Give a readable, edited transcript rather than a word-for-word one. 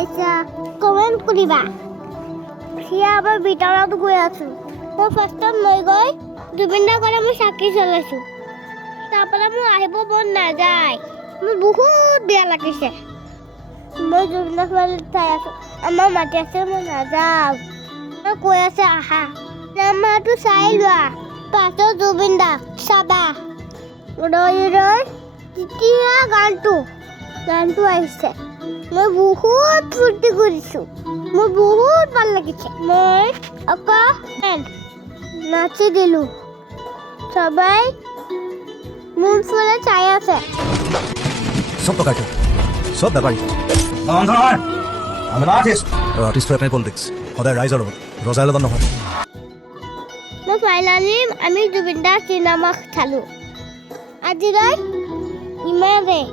পাইছা কমেণ্ট কৰিবা সিয়া আমাৰ ভিতৰত গৈ আছো মই ফাৰ্ষ্টত লৈ গৈ জুবিন দাৰ কাৰণে মই চাকি জ্বলাইছোঁ তাৰপৰা মোৰ আহিব মন নাযায় মোৰ বহুত বেয়া লাগিছে মই জুবিন দাৰ চাই আছোঁ আমাৰ মাতি আছে মই নাযাওঁ মই কৈ আছে আহা আমাৰটো চাই লোৱা পাছত জুবিন দা চাবা ৰৈ ৰৈ তেতিয়া গানটো আহিছে মই বহুত ফূৰ্তি কৰিছোঁ মোৰ বহুত ভাল লাগিছে মই আকৌ নাচি দিলোঁ সবাই মোৰ ফালে চাই আছে সব প্ৰকাৰ সব ব্যাপাৰই I'm an artist. Artist for politics. সদায় ৰাইজৰ লগত ৰজাৰ লগত নহয় মই ফাইনালি আমি জুবিন দাৰ চিনেমা চালোঁ আজিলৈ ইমানেই